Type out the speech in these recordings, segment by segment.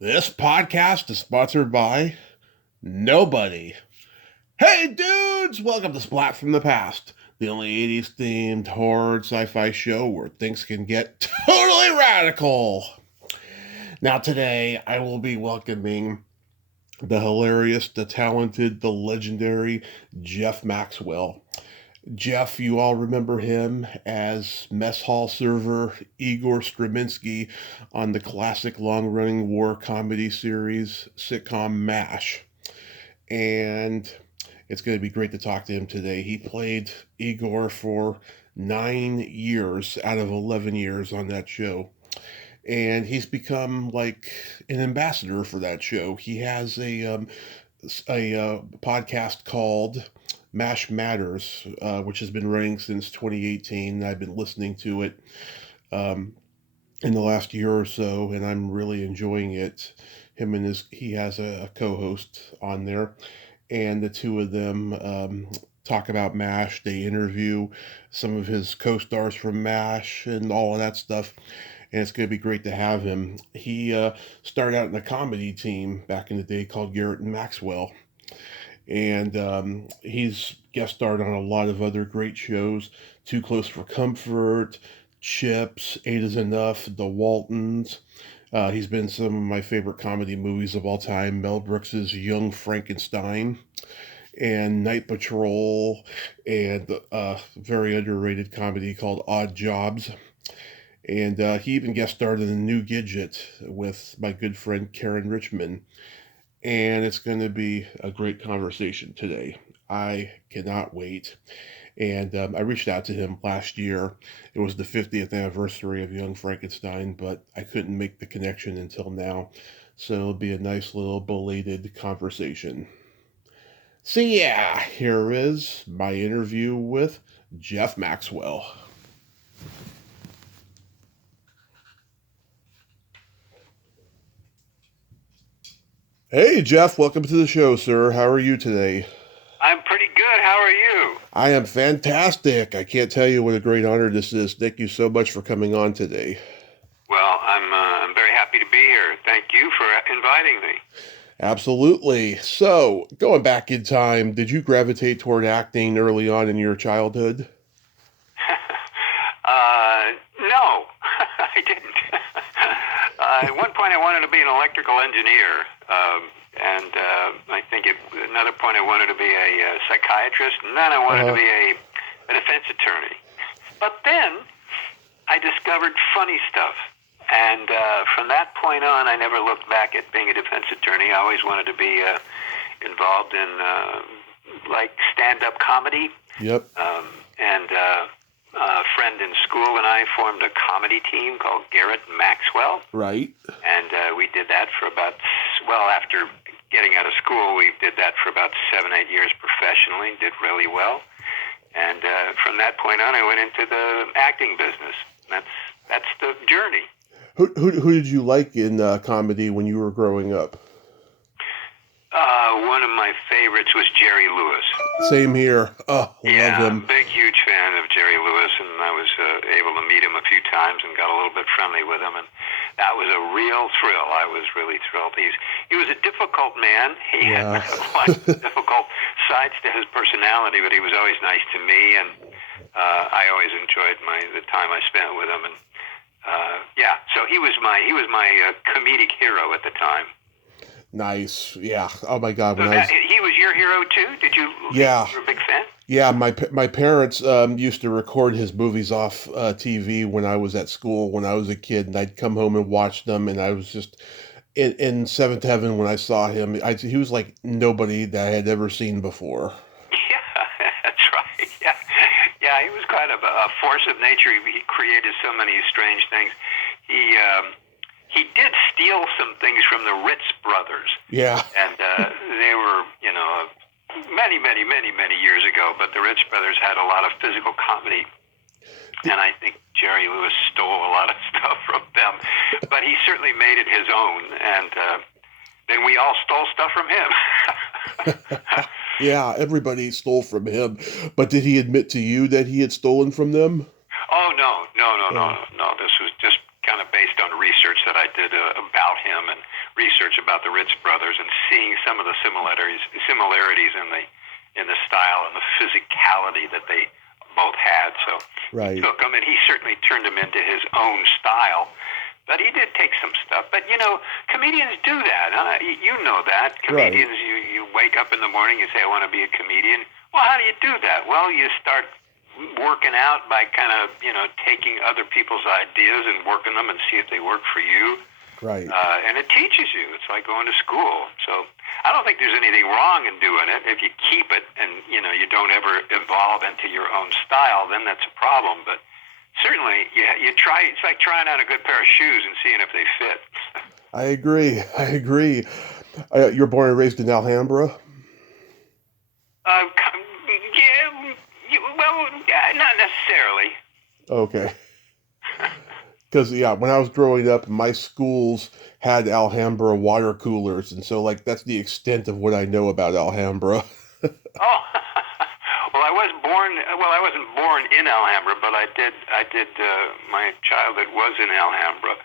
This podcast is sponsored by nobody. Hey dudes, welcome to Splat from the Past, the only 80s themed horror sci-fi show where things can get totally radical. Now today I will be welcoming the hilarious, the talented, the legendary Jeff Maxwell. Jeff, you all remember him as mess hall server Igor Straminsky on the classic long-running war comedy series sitcom MASH. And it's going to be great to talk to him today. He played Igor for 9 years out of 11 years on that show. And he's become like an ambassador for that show. He has a podcast called MASH Matters, which has been running since 2018. I've been listening to it in the last year or so, and I'm really enjoying it. He has a co-host on there, and the two of them talk about MASH. They interview some of his co-stars from MASH and all of that stuff. And it's going to be great to have him. He started out in a comedy team back in the day called Garrett and Maxwell. And he's guest starred on a lot of other great shows. Too Close for Comfort, Chips, Eight is Enough, The Waltons. He's been in some of my favorite comedy movies of all time. Mel Brooks's Young Frankenstein and Night Patrol, and a very underrated comedy called Odd Jobs. And he even guest starred in The New Gidget with my good friend Karen Richmond. And it's going to be a great conversation today. I cannot wait. And I reached out to him last year. It was the 50th anniversary of Young Frankenstein, but I couldn't make the connection until now. So it'll be a nice little belated conversation. So yeah, here is my interview with Jeff Maxwell. Hey, Jeff, welcome to the show, sir. How are you today? I'm pretty good. How are you? I am fantastic. I can't tell you what a great honor this is. Thank you so much for coming on today. Well, I'm very happy to be here. Thank you for inviting me. Absolutely. So, going back in time, did you gravitate toward acting early on in your childhood? No, I didn't. At one point, I wanted to be an electrical engineer, and I think at another point, I wanted to be a psychiatrist, and then I wanted to be a defense attorney. But then I discovered funny stuff. And from that point on, I never looked back at being a defense attorney. I always wanted to be involved in like stand-up comedy. Yep. And a friend in school and I formed a comedy team called Garrett and Maxwell. Right. And we did that for about, after getting out of school, we did that for about 7-8 years professionally, did really well. And from that point on, I went into the acting business. That's the journey. Who did you like in comedy when you were growing up? One of my favorites was Jerry Lewis. Same here. Oh, love him. Big, huge fan of Jerry Lewis, and I was able to meet him a few times and got a little bit friendly with him, and that was a real thrill. I was really thrilled. He was a difficult man. He had a lot of difficult sides to his personality, but he was always nice to me, and I always enjoyed the time I spent with him. And so he was my comedic hero at the time. Nice. Yeah. Oh my God. So he was your hero too? Did you? Yeah. You were a big fan? Yeah. My parents used to record his movies off TV when I was at school when I was a kid, and I'd come home and watch them, and I was just in seventh heaven when I saw him. He was like nobody that I had ever seen before. Yeah, that's right. Yeah. He was kind of a force of nature. He created so many strange things. He did steal some things from the Ritz brothers. Yeah. And they were, many years ago, but the Ritz brothers had a lot of physical comedy. And I think Jerry Lewis stole a lot of stuff from them. But he certainly made it his own. And then we all stole stuff from him. Yeah, everybody stole from him. But did he admit to you that he had stolen from them? Oh, no. This was just kind of based on research that I did about him, and research about the Ritz brothers and seeing some of the similarities in the style and the physicality that they both had. So Right. he took them, and he certainly turned them into his own style. But he did take some stuff. But, comedians do that. You know that. Comedians, right. You wake up in the morning, you say, I want to be a comedian. Well, how do you do that? Well, you start working out by kind of, taking other people's ideas and working them and see if they work for you. Right. And it teaches you. It's like going to school. So I don't think there's anything wrong in doing it. If you keep it and, you don't ever evolve into your own style, then that's a problem. But certainly, you try. It's like trying on a good pair of shoes and seeing if they fit. I agree. You're born and raised in Alhambra? Not necessarily. Okay. Because, when I was growing up, my schools had Alhambra water coolers, and so, that's the extent of what I know about Alhambra. Oh, I wasn't born in Alhambra, but I did. My childhood was in Alhambra.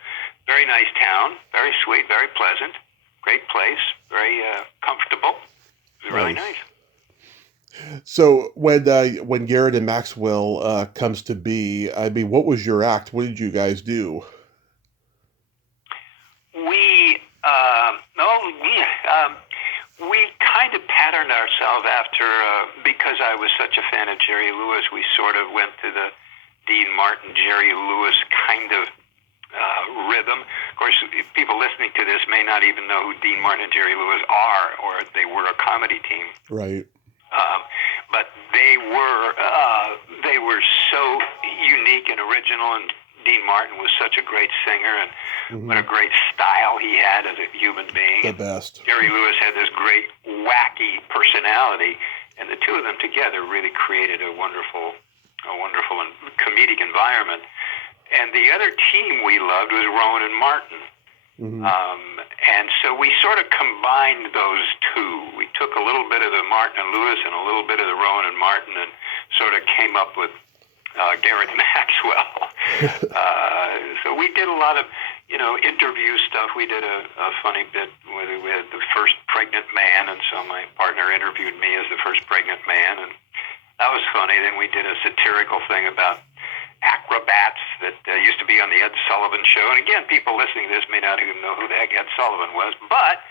Very nice town, very sweet, very pleasant, great place, very comfortable. It was really nice. So when Garrett and Maxwell comes to be, what was your act? What did you guys do? We kind of patterned ourselves after, because I was such a fan of Jerry Lewis, we sort of went to the Dean Martin, Jerry Lewis kind of rhythm. Of course, people listening to this may not even know who Dean Martin and Jerry Lewis are, or they were a comedy team. Right. But they were so unique and original, and Dean Martin was such a great singer, and what a great style he had as a human being. The best. Jerry Lewis had this great, wacky personality, and the two of them together really created a wonderful and comedic environment. And the other team we loved was Rowan and Martin. And so we sort of combined those two. We took a little bit of the Martin and Lewis and a little bit of the Rowan and Martin and sort of came up with Garrett Maxwell. So we did a lot of, interview stuff. We did a funny bit where we had the first pregnant man, and so my partner interviewed me as the first pregnant man, and that was funny. Then we did a satirical thing about acrobats that used to be on the Ed Sullivan Show. And again, people listening to this may not even know who the heck Ed Sullivan was, but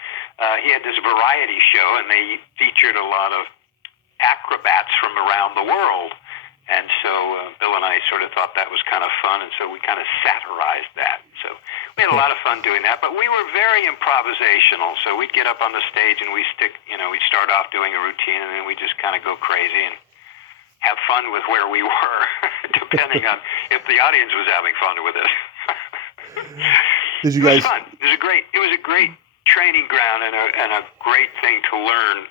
he had this variety show, and they featured a lot of acrobats from around the world. And so Bill and I sort of thought that was kind of fun, and so we kind of satirized that. So we had a lot of fun doing that, but we were very improvisational. So we'd get up on the stage and we'd start off doing a routine, and then we'd just kind of go crazy and have fun with where we were, depending on if the audience was having fun with it. Did you guys? It was fun. It was a great training ground and a great thing to learn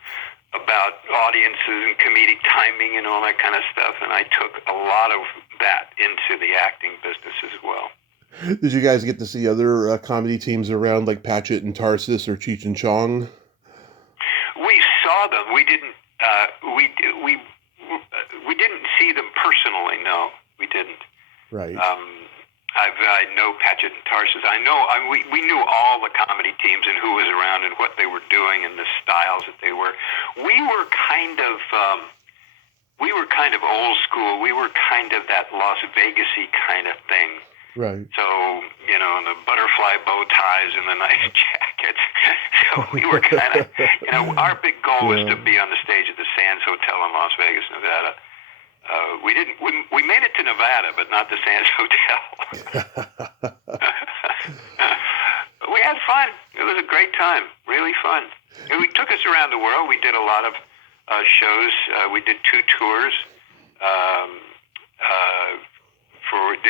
about audiences and comedic timing and all that kind of stuff. And I took a lot of that into the acting business as well. Did you guys get to see other comedy teams around, like Patchett and Tarsus or Cheech and Chong? We saw them. We didn't. We didn't see them personally. No, we didn't. Right. I know Patchett and Tarsus. We knew all the comedy teams and who was around and what they were doing and the styles that they were. We were kind of old school. We were kind of that Las Vegas-y kind of thing. Right. So, the butterfly bow ties and the nice jackets. So we were kind of, our big goal was to be on the stage at the Sands Hotel in Las Vegas, Nevada. We made it to Nevada, but not the Sands Hotel. But we had fun. It was a great time. Really fun. And we took us around the world. We did a lot of shows. We did 2 tours.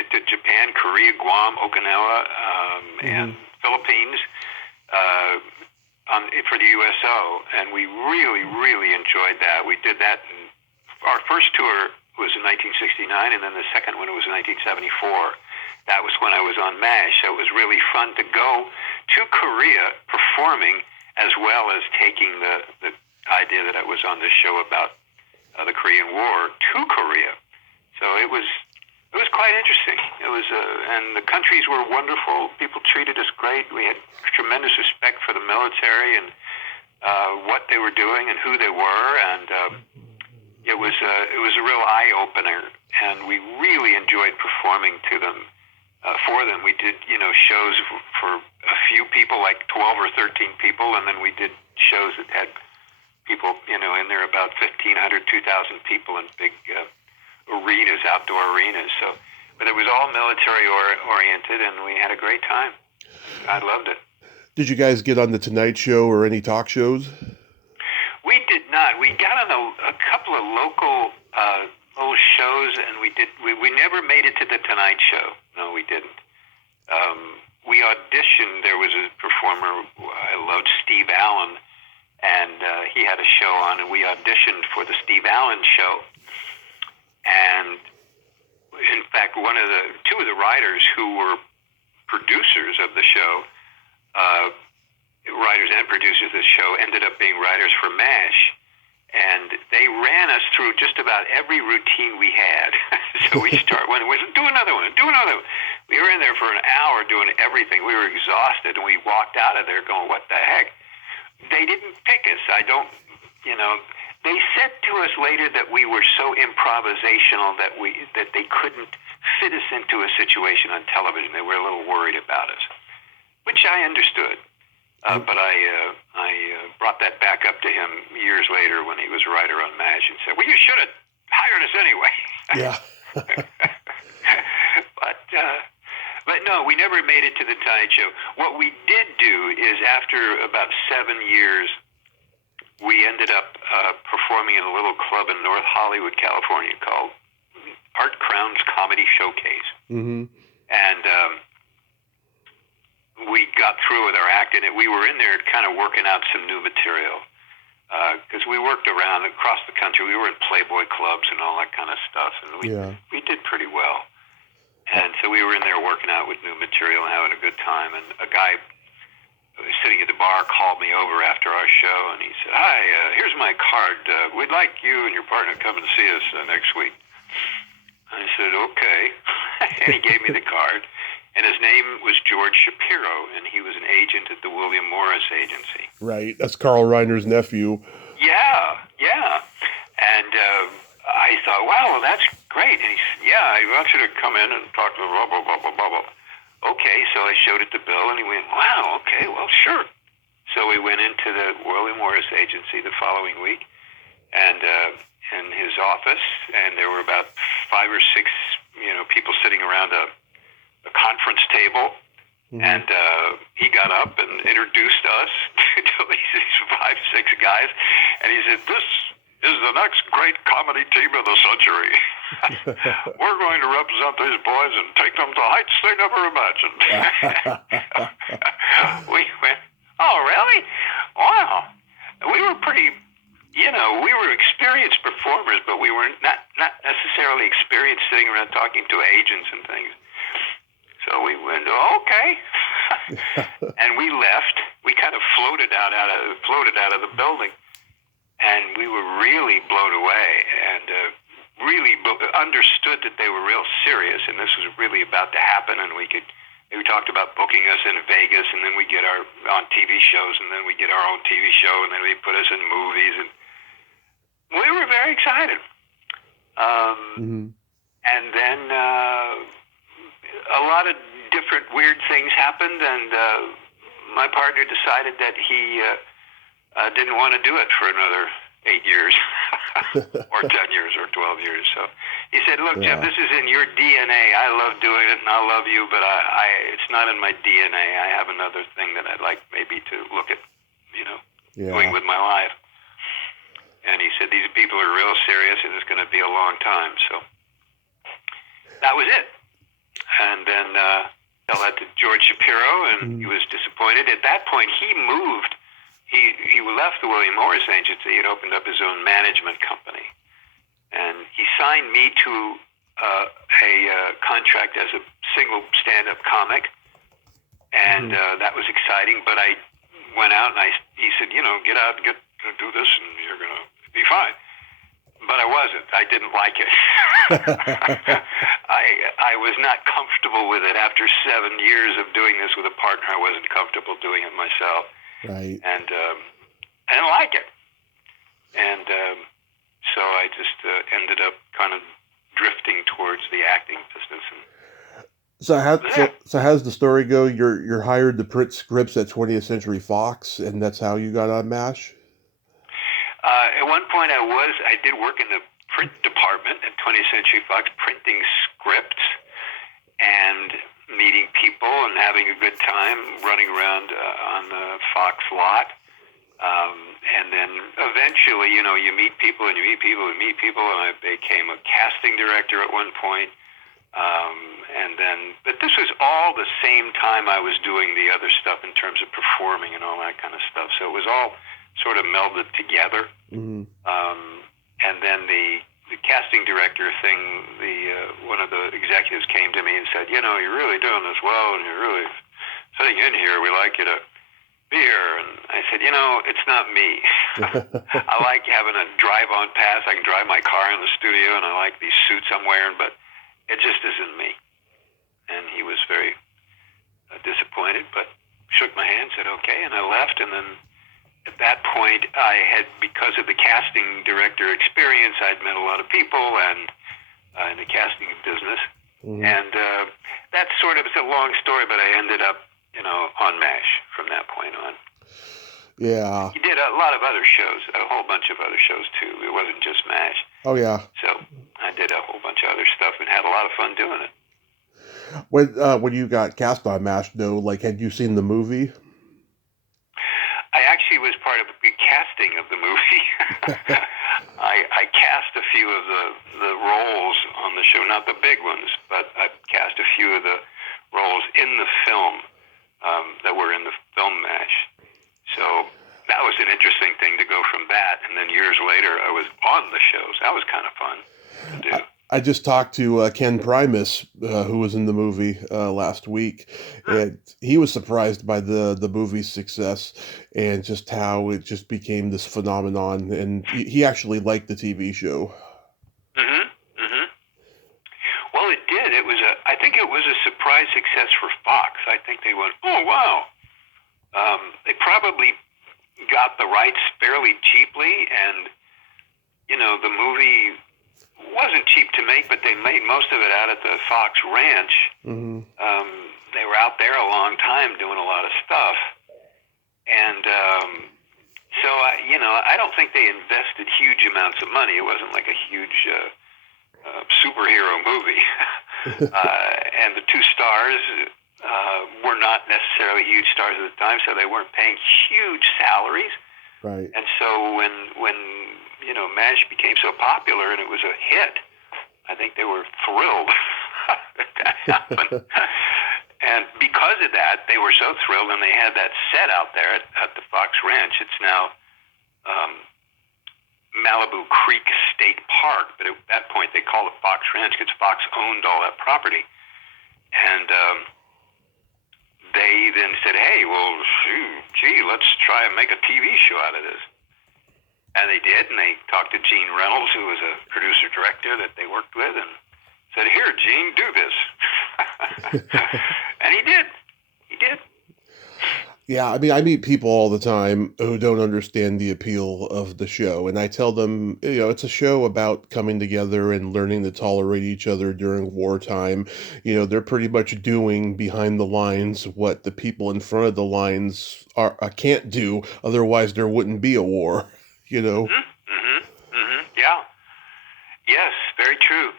To Japan, Korea, Guam, Okinawa, and Philippines for the USO, and we really, really enjoyed that. We did that. Our first tour was in 1969, and then the second one was in 1974. That was when I was on MASH, so it was really fun to go to Korea performing, as well as taking the idea that I was on this show about the Korean War to Korea. So it was It was quite interesting. It was, and the countries were wonderful. People treated us great. We had tremendous respect for the military and what they were doing and who they were, and it was a real eye opener. And we really enjoyed performing to them, for them. We did, shows for a few people, like 12 or 13 people, and then we did shows that had people, in there about 1,500, 2,000 people in big arenas, outdoor arenas. So, but it was all military oriented, and we had a great time. I loved it. Did you guys get on the Tonight Show or any talk shows? We did not. We got on a couple of local little shows, and we never made it to the Tonight Show. No, we didn't. We auditioned. There was a performer I loved, Steve Allen, and he had a show on, and we auditioned for the Steve Allen show. And in fact, two of the writers who were producers of the show, writers and producers of the show, ended up being writers for MASH. And they ran us through just about every routine we had. So we started, do another one. We were in there for an hour doing everything. We were exhausted, and we walked out of there going, what the heck? They didn't pick us. They said to us later that we were so improvisational that they couldn't fit us into a situation on television. They were a little worried about us, which I understood. But I brought that back up to him years later when he was a writer on MASH and said, well, you should have hired us anyway. Yeah. But no, we never made it to the Tonight Show. What we did do is after about 7 years, we ended up performing in a little club in North Hollywood, California called Art Crown's Comedy Showcase. Mm-hmm. And we got through with our act, and we were in there kind of working out some new material because we worked around across the country. We were in Playboy clubs and all that kind of stuff, and we did pretty well. And so we were in there working out with new material and having a good time. And a guy sitting at the bar called me over after our show, and he said, hi, here's my card. We'd like you and your partner to come and see us next week. I said, okay. And he gave me the card. And his name was George Shapiro, and he was an agent at the William Morris Agency. Right. That's Carl Reiner's nephew. Yeah. And I thought, wow, well, that's great. And he said, yeah, I want you to come in and talk to blah, blah, blah, blah, blah, blah. Okay, so I showed it to Bill, and he went, wow, okay, well, sure. So we went into the William Morris Agency the following week, and in his office, and there were about 5 or 6, people sitting around a conference table, and he got up and introduced us to these 5, 6 guys, and he said, this is the next great comedy team of the century. We're going to represent these boys and take them to heights they never imagined. We went, oh, really? Wow. We were pretty, we were experienced performers, but we were not necessarily experienced sitting around talking to agents and things. So we went, okay. And we left. We kind of floated out of the building. And we were really blown away and really understood that they were real serious, and this was really about to happen. And we talked about booking us in Vegas, and then we get on TV shows, and then we get our own TV show, and then they put us in movies, and we were very excited. And then a lot of different weird things happened, and my partner decided that he didn't want to do it for another 8 years or 10 years or 12 years. So he said, look, Jeff, this is in your DNA. I love doing it and I love you, but it's not in my DNA. I have another thing that I'd like maybe to look at, doing with my life. And he said, these people are real serious and it's going to be a long time. So that was it. And then tell that to George Shapiro, and he was disappointed. At that point, he moved. He left the William Morris Agency. He had opened up his own management company. And he signed me to a contract as a single stand-up comic. And that was exciting. But I went out and he said, get out and do this and you're going to be fine. but I wasn't. I didn't like it. I was not comfortable with it. After 7 years of doing this with a partner, I wasn't comfortable doing it myself. Right. And I didn't like it. And so I just ended up kind of drifting towards the acting business. So how's the story go? You're hired to print scripts at 20th Century Fox, and that's how you got on MASH? At one point I did work in the print department at 20th Century Fox, printing scripts and meeting people and having a good time running around on the Fox lot. And then eventually, you meet people and you meet people and meet people, and I became a casting director at one point. But this was all the same time I was doing the other stuff in terms of performing and all that kind of stuff. So it was all sort of melded together. Mm-hmm. And then the casting director thing, one of the executives came to me and said, you're really doing this well, and you're really sitting in here. We like you to be here. And I said, it's not me. I like having a drive-on pass. I can drive my car in the studio, and I like these suits I'm wearing, but it just isn't me. And he was very disappointed, but shook my hand, said okay, and I left. And then at that point, I had, because of the casting director experience, I'd met a lot of people and in the casting business. Mm-hmm. And that's sort of, it's a long story, but I ended up, on MASH from that point on. Yeah. He did a lot of other shows, a whole bunch of other shows too. It wasn't just MASH. Oh, yeah. So I did a whole bunch of other stuff and had a lot of fun doing it. When you got cast on MASH, though, had you seen the movie? I actually was part of the casting of the movie. I cast a few of the roles on the show, not the big ones, but I cast a few of the roles in the film that were in the film MASH. So that was an interesting thing to go from that, and then years later I was on the show, so that was kind of fun to do. I just talked to Ken Primus, who was in the movie last week, and he was surprised by the movie's success and just how it just became this phenomenon, and he actually liked the TV show. Mm-hmm. Mm-hmm. Well, it did. I think it was a surprise success for Fox. I think they went, oh, wow. They probably got the rights fairly cheaply, and, the movie wasn't cheap to make, but they made most of it out at the Fox Ranch. Mm-hmm. They were out there a long time doing a lot of stuff. And so, I don't think they invested huge amounts of money. It wasn't like a huge superhero movie. And the two stars were not necessarily huge stars at the time, so they weren't paying huge salaries. Right. And so when MASH became so popular and it was a hit, I think they were thrilled that happened. And because of that, they were so thrilled, and they had that set out there at the Fox Ranch. It's now Malibu Creek State Park, but at that point they called it Fox Ranch because Fox owned all that property. And they then said, hey, well, let's try and make a TV show out of this. And they did, and they talked to Gene Reynolds, who was a producer-director that they worked with, and said, here, Gene, do this. And he did. He did. Yeah, I meet people all the time who don't understand the appeal of the show, and I tell them, it's a show about coming together and learning to tolerate each other during wartime. They're pretty much doing behind the lines what the people in front of the lines can't do, otherwise there wouldn't be a war, Mm-hmm, mm-hmm, mm-hmm, yeah. Yes, very true.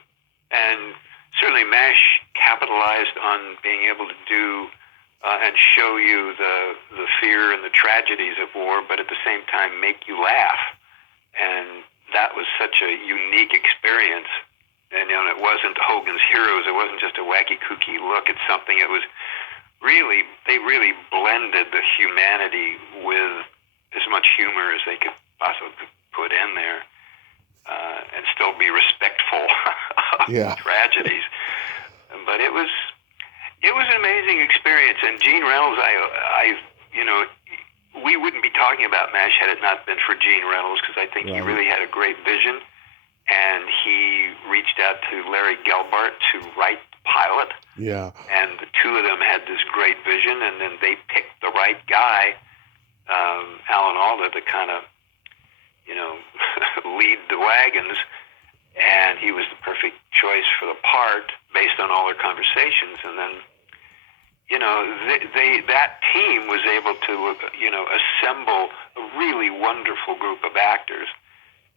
And certainly MASH capitalized on being able to do and show you the fear and the tragedies of war, but at the same time make you laugh. And that was such a unique experience. And it wasn't Hogan's Heroes. It wasn't just a wacky, kooky look at something. It was really, they really blended the humanity with as much humor as they could possibly put in there, and still be respectful of tragedies. But it was an amazing experience. And Gene Reynolds, we wouldn't be talking about MASH had it not been for Gene Reynolds, because I think he really had a great vision. and he reached out to Larry Gelbart to write the pilot. Yeah. And the two of them had this great vision, and then they picked the right guy, Alan Alda, to kind of, lead the wagons, and he was the perfect choice for the part based on all their conversations. And then, that team was able to, assemble a really wonderful group of actors.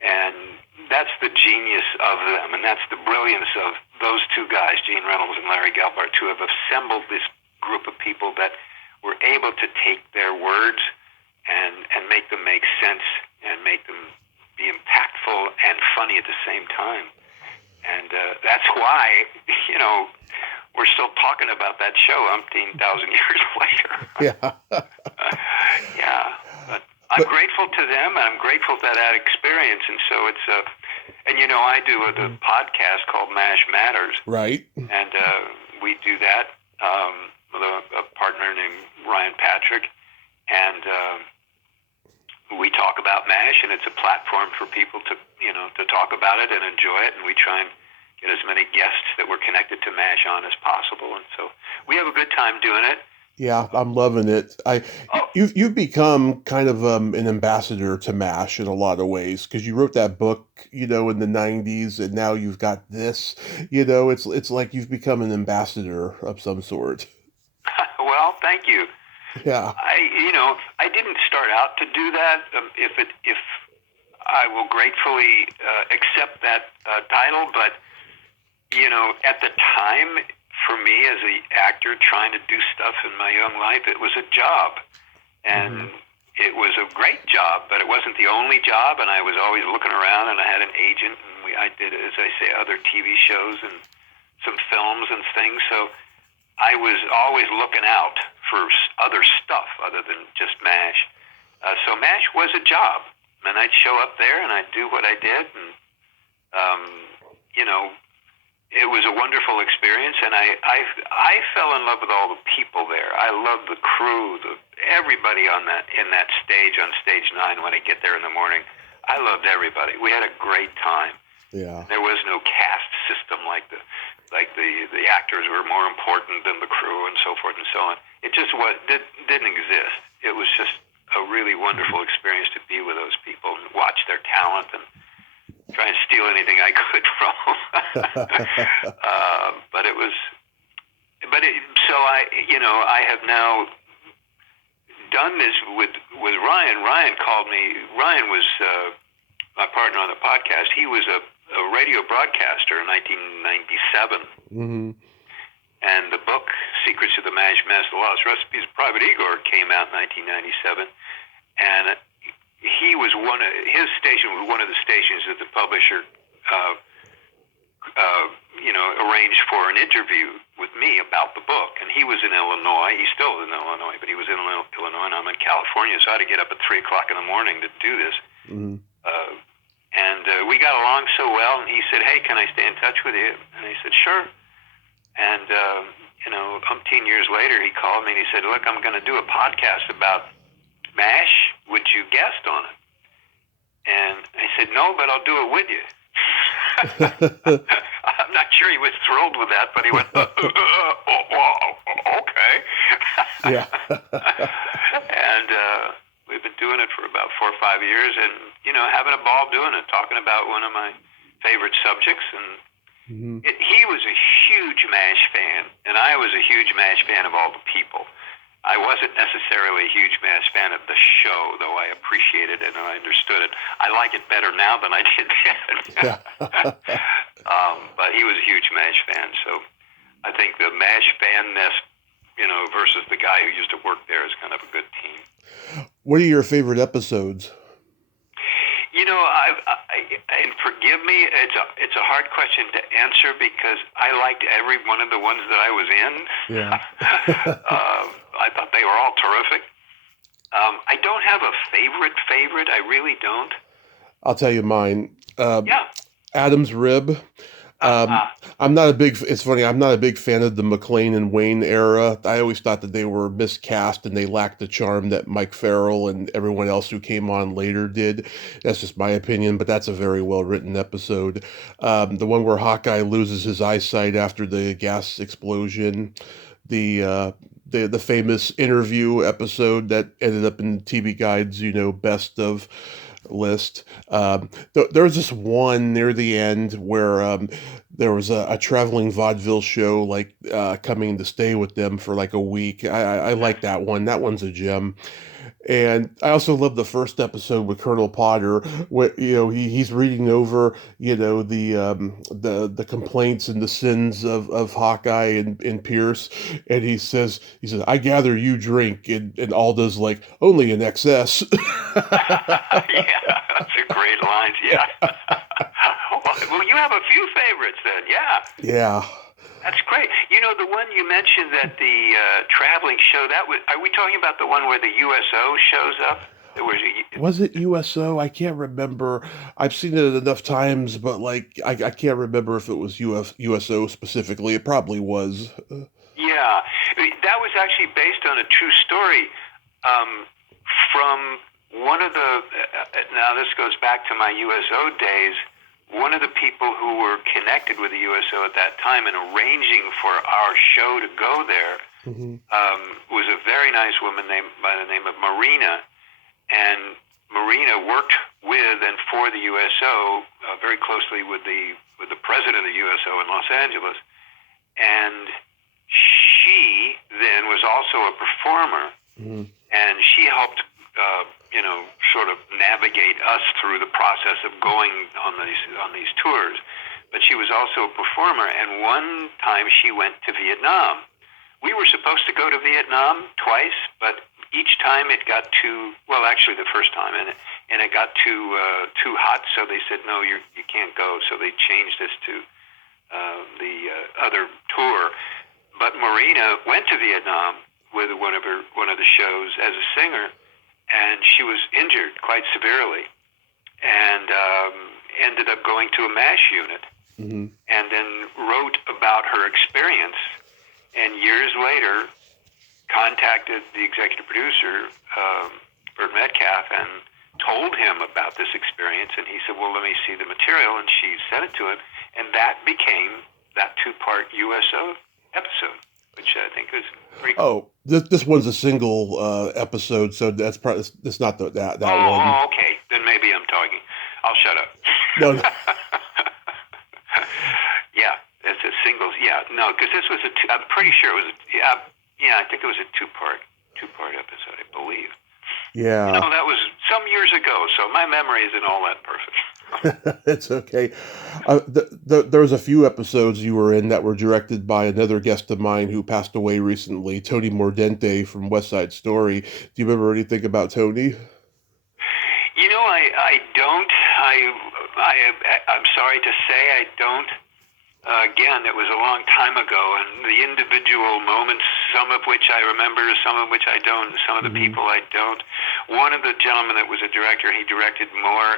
And that's the genius of them, and that's the brilliance of those two guys, Gene Reynolds and Larry Gelbart, to have assembled this group of people that were able to take their words and make them make sense and make them be impactful and funny at the same time. And that's why, we're still talking about that show 18,000 years later. Yeah. Yeah. But I'm grateful to them, and I'm grateful to that experience. And so it's I do the podcast called MASH Matters. Right. And we do that with a partner named Ryan Patrick. And we talk about MASH, and it's a platform for people to talk about it and enjoy it. And we try and get as many guests that we're connected to MASH on as possible. And so we have a good time doing it. Yeah, I'm loving it. You've become kind of an ambassador to MASH in a lot of ways, because you wrote that book, in the 90s, and now you've got this. It's like you've become an ambassador of some sort. Well, thank you. Yeah. I didn't start out to do that. If I will gratefully accept that title, but at the time, for me as an actor trying to do stuff in my young life, it was a job. And it was a great job, but it wasn't the only job, and I was always looking around, and I had an agent, and I did, as I say, other TV shows and some films and things. So I was always looking out for other stuff other than just MASH. So MASH was a job, and I'd show up there, and I'd do what I did, and, it was a wonderful experience, and I fell in love with all the people there. I loved the crew, everybody in that stage, on stage 9 when I get there in the morning. I loved everybody. We had a great time. Yeah. There was no caste system like the actors were more important than the crew and so forth and so on. It just didn't exist. It was just a really wonderful experience to be with those people and watch their talent and try and steal anything I could from them. So I have now done this with Ryan. Ryan called me. Ryan was my partner on the podcast. He was a radio broadcaster in 1997. Mm-hmm. And the book, Secrets of the MASH Master Lost Recipes of Private Igor, came out in 1997. And his station was one of the stations that the publisher arranged for an interview with me about the book. And he was in Illinois. He's still in Illinois, but he was in Illinois, and I'm in California, so I had to get up at 3 o'clock in the morning to do this. Mm-hmm. And we got along so well, and he said, "Hey, can I stay in touch with you?" And I said, "Sure." And, 18 years later, he called me and he said, "Look, I'm going to do a podcast about MASH. Would you guest on it?" And I said, "No, but I'll do it with you." I'm not sure he was thrilled with that, but he went, "Okay." Yeah. And we've been doing it for about 4 or 5 years, and having a ball doing it, talking about one of my favorite subjects. And he was a huge MASH fan, and I was a huge MASH fan of all the people. I wasn't necessarily a huge MASH fan of the show, though I appreciated it and I understood it. I like it better now than I did then. But he was a huge MASH fan, so I think the MASH fan nest, versus the guy who used to work there is kind of a good team. What are your favorite episodes? And forgive me, it's a hard question to answer because I liked every one of the ones that I was in. Yeah. I thought they were all terrific. I don't have a favorite. I really don't. I'll tell you mine. Yeah. Adam's Rib. I'm not a big. It's funny. I'm not a big fan of the McClane and Wayne era. I always thought that they were miscast and they lacked the charm that Mike Farrell and everyone else who came on later did. That's just my opinion, but that's a very well written episode. The one where Hawkeye loses his eyesight after the gas explosion, the uh, the famous interview episode that ended up in TV Guide's best of list. There was this one near the end where there was a traveling vaudeville show like coming to stay with them for like a week. I like that one. That one's a gem. And I also love the first episode with Colonel Potter, where he's reading over the complaints and the sins of Hawkeye and Pierce, and he says I gather you drink, and Alda's like only in excess. Yeah, that's a great line. Yeah. Well, you have a few favorites then. Yeah. Yeah. That's great. The one you mentioned that the traveling show, are we talking about the one where the USO shows up? Was it USO? I can't remember. I've seen it enough times, but like I can't remember if it was USO specifically. It probably was. Yeah, that was actually based on a true story from one of the. Now this goes back to my USO days. One of the people who were connected with the USO at that time and arranging for our show to go there was a very nice woman by the name of Marina. And Marina worked with and for the USO very closely with the president of the USO in Los Angeles. And she then was also a performer, and she helped sort of navigate us through the process of going on these tours. But she was also a performer, and one time she went to Vietnam. We were supposed to go to Vietnam twice, but each time it got actually the first time, and it got too hot, so they said, no, you can't go. So they changed us to the other tour. But Marina went to Vietnam with one of the shows as a singer, and she was injured quite severely, and ended up going to a MASH unit, and then wrote about her experience, and years later contacted the executive producer, Burt Metcalf, and told him about this experience, and he said, well, let me see the material, and she sent it to him, and that became that two-part USO episode, which I think is pretty cool. Oh, this one's a single episode, so that's probably it's not that one. Oh, okay. Then maybe I'm talking. I'll shut up. No. Yeah, it's a single. Yeah, no, because this was I'm pretty sure it was. I think it was a two-part episode, I believe. Yeah. That was some years ago, so my memory isn't all that perfect. It's okay. There was a few episodes you were in that were directed by another guest of mine who passed away recently, Tony Mordente from West Side Story. Do you remember anything about Tony? I don't. I'm sorry to say I don't. Again, it was a long time ago, and the individual moments, some of which I remember, some of which I don't, some of the people I don't. One of the gentlemen that was a director, he directed more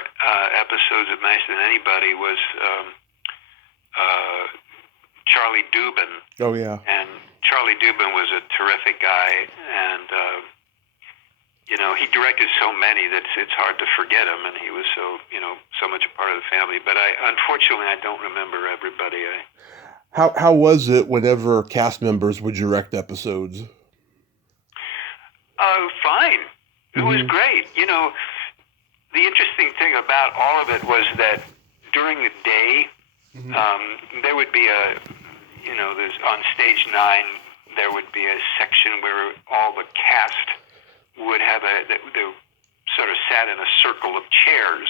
episodes of MASH than anybody, was Charlie Dubin. Oh, yeah. And Charlie Dubin was a terrific guy, and he directed so many that it's hard to forget him, and he was so much a part of the family. But unfortunately, I don't remember everybody. How was it whenever cast members would direct episodes? Fine. It was great. The interesting thing about all of it was that during the day, there would be there's on stage 9, there would be a section where all the cast would have they sort of sat in a circle of chairs,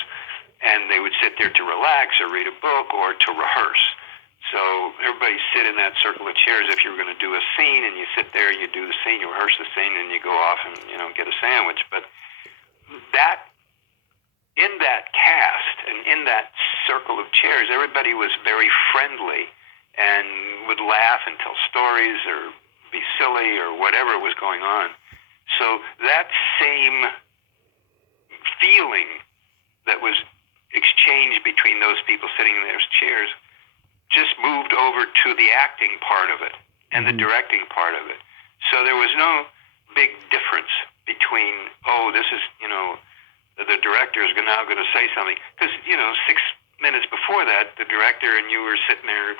and they would sit there to relax or read a book or to rehearse. So everybody sit in that circle of chairs. If you were going to do a scene, and you sit there, you do the scene, you rehearse the scene, and you go off and get a sandwich. But that in that cast and in that circle of chairs, everybody was very friendly and would laugh and tell stories or be silly or whatever was going on. So that same feeling that was exchanged between those people sitting in those chairs just moved over to the acting part of it and the directing part of it. So there was no big difference between, this is, the director is now going to say something. Because, 6 minutes before that, the director and you were sitting there,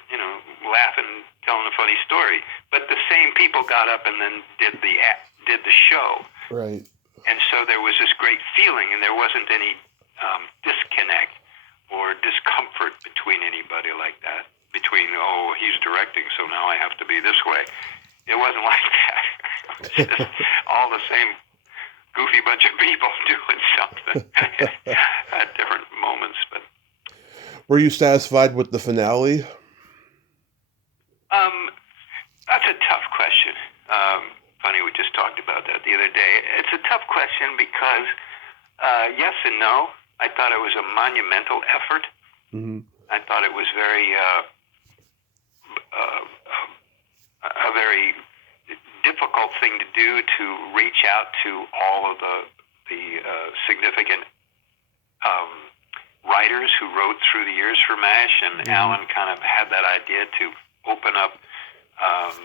laughing, telling a funny story. But the same people got up and then did the show. Right. And so there was this great feeling, and there wasn't any disconnect or discomfort between anybody like that. Between, he's directing, so now I have to be this way. It wasn't like that. It was just all the same goofy bunch of people doing something at different moments. But were you satisfied with the finale? That's a tough question. Funny, we just talked about that the other day. It's a tough question because yes and no. I thought it was a monumental effort. Mm-hmm. I thought it was a very difficult thing to do, to reach out to all of the significant writers who wrote through the years for MASH, and Alan kind of had that idea to open up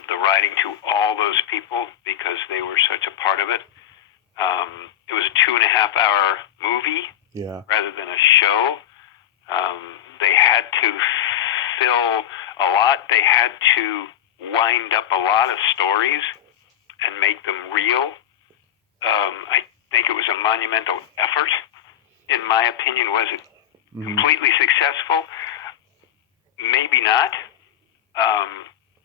the writing to all those people because they were such a part of it. It was a 2.5-hour movie rather than a show. They had to fill a lot. They had to wind up a lot of stories and make them real. I think it was a monumental effort. In my opinion, was it completely successful? Maybe not.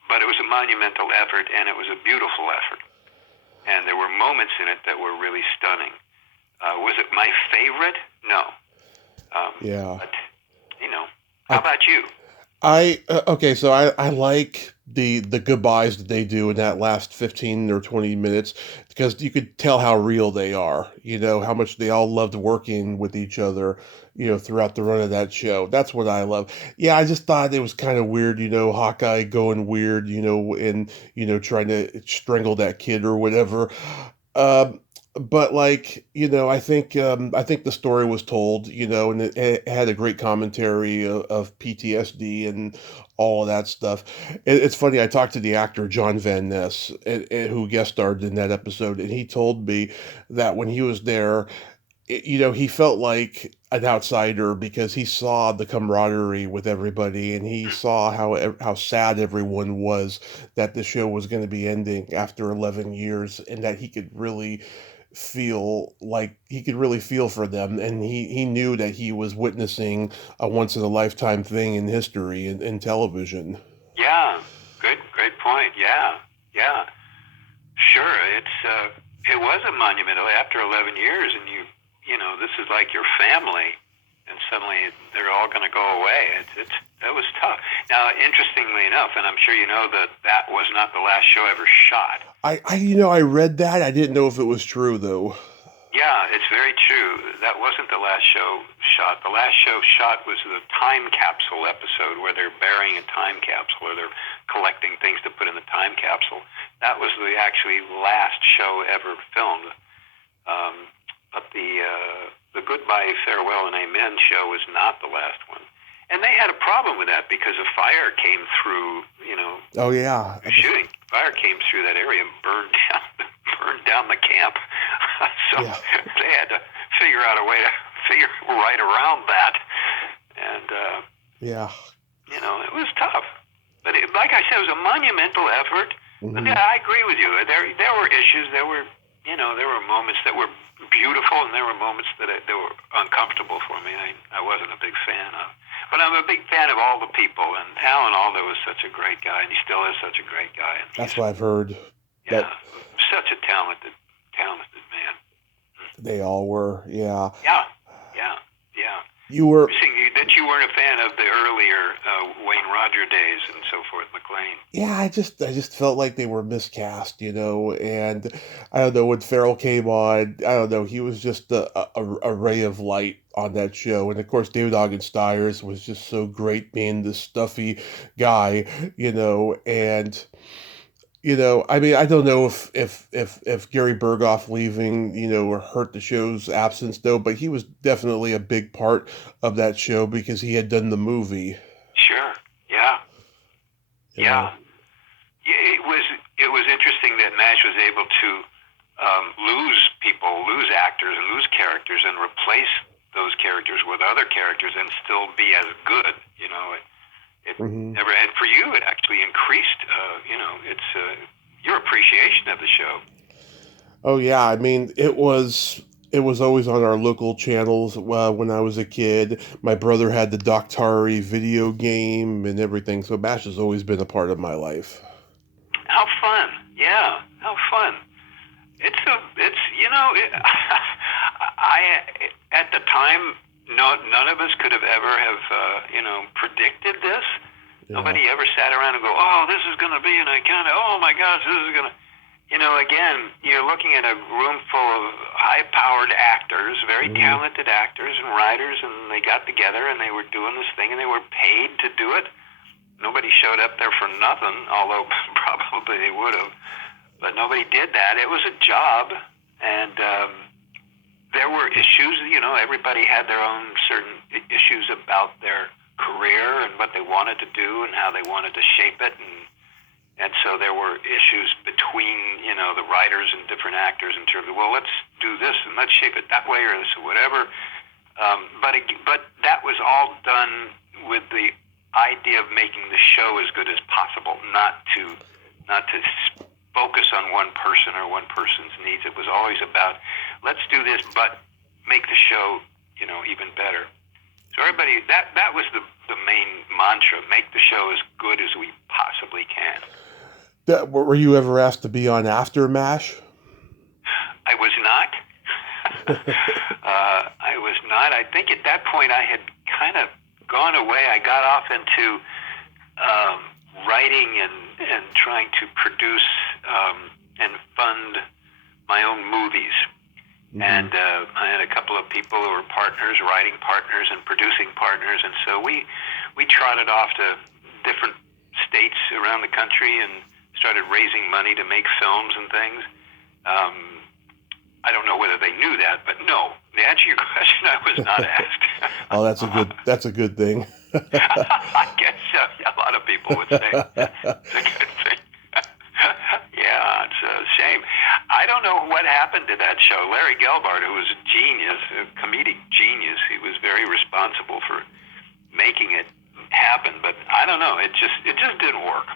But it was a monumental effort, and it was a beautiful effort. And there were moments in it that were really stunning. Was it my favorite? No. But, how about you? So I like the goodbyes that they do in that last 15 or 20 minutes, because you could tell how real they are, how much they all loved working with each other, throughout the run of that show. That's what I love. Yeah, I just thought it was kind of weird, Hawkeye going weird, and, trying to strangle that kid or whatever. But I think the story was told, and it had a great commentary of PTSD and all of that stuff. It's funny. I talked to the actor John Van Ness, who guest starred in that episode, and he told me that when he was there, he felt like an outsider because he saw the camaraderie with everybody, and he saw how sad everyone was that the show was going to be ending after 11 years, and that he could really feel for them, and he knew that he was witnessing a once in a lifetime thing in history in television. Yeah, great point. Yeah, sure. It was a monumental after 11 years, and this is like your family, and suddenly they're all going to go away. That was tough. Now, interestingly enough, and I'm sure you know that was not the last show ever shot. I read that. I didn't know if it was true, though. Yeah, it's very true. That wasn't the last show shot. The last show shot was the time capsule episode where they're burying a time capsule, or they're collecting things to put in the time capsule. That was the actually last show ever filmed. But the Goodbye, Farewell, and Amen show was not the last one. And they had a problem with that because a fire came through, Oh, yeah. Shooting. Fire came through that area and burned down the camp. So they had to figure out a way to figure right around that. And, it was tough. But like I said, it was a monumental effort. Mm-hmm. But yeah, I agree with you. There were issues. There were moments that were beautiful, and there were moments that were uncomfortable for me. I wasn't a big fan of. But I'm a big fan of all the people, and Alan Alda was such a great guy, and he still is such a great guy. And that's what I've heard. Yeah, such a talented man. They all were, yeah. Yeah. You were that you weren't a fan of the earlier Wayne Roger days and so forth, McLean. Yeah, I just felt like they were miscast, and I don't know, when Farrell came on, I don't know, he was just a ray of light on that show. And of course, David Ogden Stiers was just so great being this stuffy guy, and I mean, I don't know if Gary Berghoff leaving, hurt the show's absence, though, but he was definitely a big part of that show because he had done the movie. Sure, yeah. Yeah. It was interesting that MASH was able to lose people, lose actors, and lose characters, and replace those characters with other characters, and still be as good. It never. And for you, it actually increased. It's your appreciation of the show. Oh yeah, I mean it was always on our local channels when I was a kid. My brother had the Doctari video game and everything, so MASH has always been a part of my life. How fun! Yeah, how fun! I at the time, none of us could have ever predicted this. Yeah. Nobody ever sat around and go, oh, this is going to be, and oh my gosh, this is going to, again, you're looking at a room full of high-powered actors, very talented actors and writers, and they got together and they were doing this thing and they were paid to do it. Nobody showed up there for nothing, although probably they would have. But nobody did that. It was a job, and there were issues. Everybody had their own certain issues about their career and what they wanted to do and how they wanted to shape it. And so there were issues between, the writers and different actors in terms of, well, let's do this and let's shape it that way or this or whatever. But that was all done with the idea of making the show as good as possible, not to focus on one person or one person's needs. It was always about, let's do this, but make the show, even better. So everybody, that was the main mantra: make the show as good as we possibly can. Were you ever asked to be on after MASH? I was not. I was not. I think at that point I had kind of gone away. I got off into writing and trying to produce and fund my own movies. And I had a couple of people who were partners, writing partners and producing partners, and so we trotted off to different states around the country and started raising money to make films and things. I don't know whether they knew that, but no. To answer your question, I was not asked. Oh, that's a good thing. I guess so. Yeah, a lot of people would say it's a good thing. Yeah, it's a shame. I don't know what happened to that show. Larry Gelbart, who was a genius, a comedic genius, he was very responsible for making it happen. But I don't know. It just didn't work,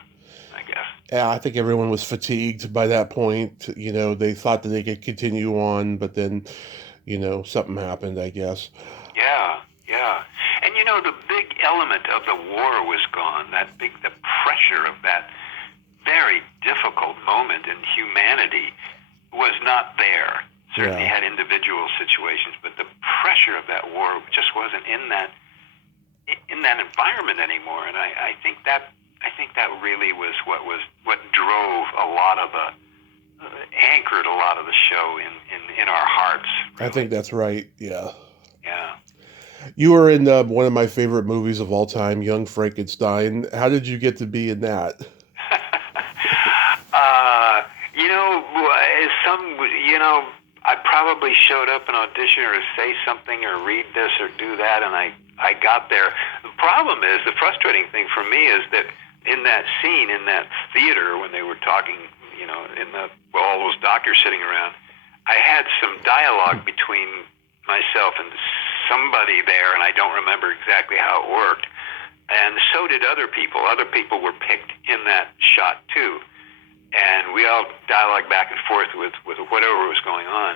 I guess. Yeah, I think everyone was fatigued by that point. They thought that they could continue on, but then, something happened, I guess. Yeah. And the big element of the war was gone. The pressure of that very difficult moment in humanity was not there. Certainly had individual situations, but the pressure of that war just wasn't in that environment anymore. And I think that really was what drove a lot of anchored a lot of the show in our hearts. Really. I think that's right. Yeah. Yeah. You were in one of my favorite movies of all time, Young Frankenstein. How did you get to be in that? I probably showed up and audition or say something or read this or do that, and I got there. The problem is, the frustrating thing for me is that in that scene, in that theater, when they were talking, all those doctors sitting around, I had some dialogue between myself and somebody there, and I don't remember exactly how it worked. And so did other people. Other people were picked in that shot too. And we all dialogued back and forth with whatever was going on.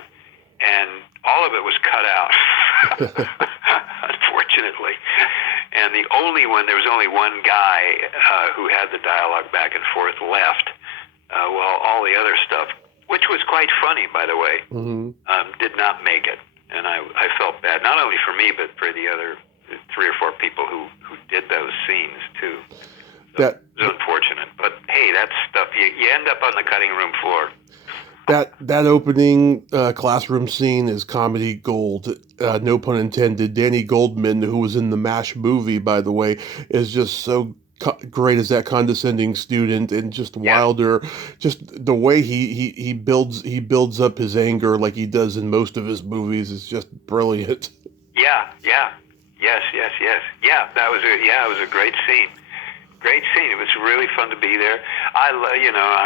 And all of it was cut out, unfortunately. And there was only one guy who had the dialogue back and forth left. All the other stuff, which was quite funny, by the way, did not make it. And I felt bad, not only for me, but for the other 3 or 4 people who did those scenes, too. So it was unfortunate. But, hey, that's stuff. You end up on the cutting room floor. That opening classroom scene is comedy gold. No pun intended. Danny Goldman, who was in the MASH movie, by the way, is just so great as that condescending student, and just Wilder, just the way he builds up his anger like he does in most of his movies is just brilliant. Yeah. Yes. Yeah, it was a great scene. Great scene. It was really fun to be there. I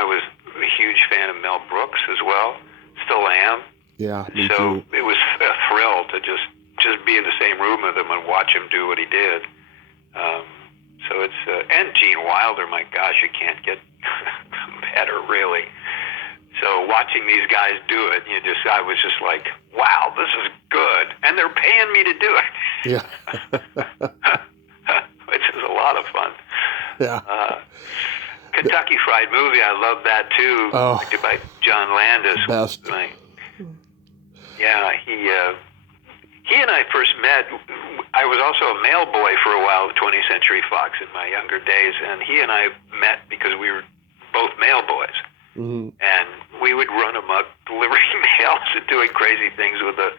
was a huge fan of Mel Brooks as well. Still am. Yeah, me so too. It was a thrill to just be in the same room with him and watch him do what he did. So it's and Gene Wilder. My gosh, you can't get better, really. So watching these guys do it, I was just like, wow, this is good, and they're paying me to do it. Yeah. Which is a lot of fun. Yeah. Kentucky Fried Movie, I love that too. Oh, by John Landis. Best. Yeah, he and I first met. I was also a mail boy for a while at 20th Century Fox in my younger days, and he and I met because we were both mail boys. Mm-hmm. And we would run amok delivering mails and doing crazy things with the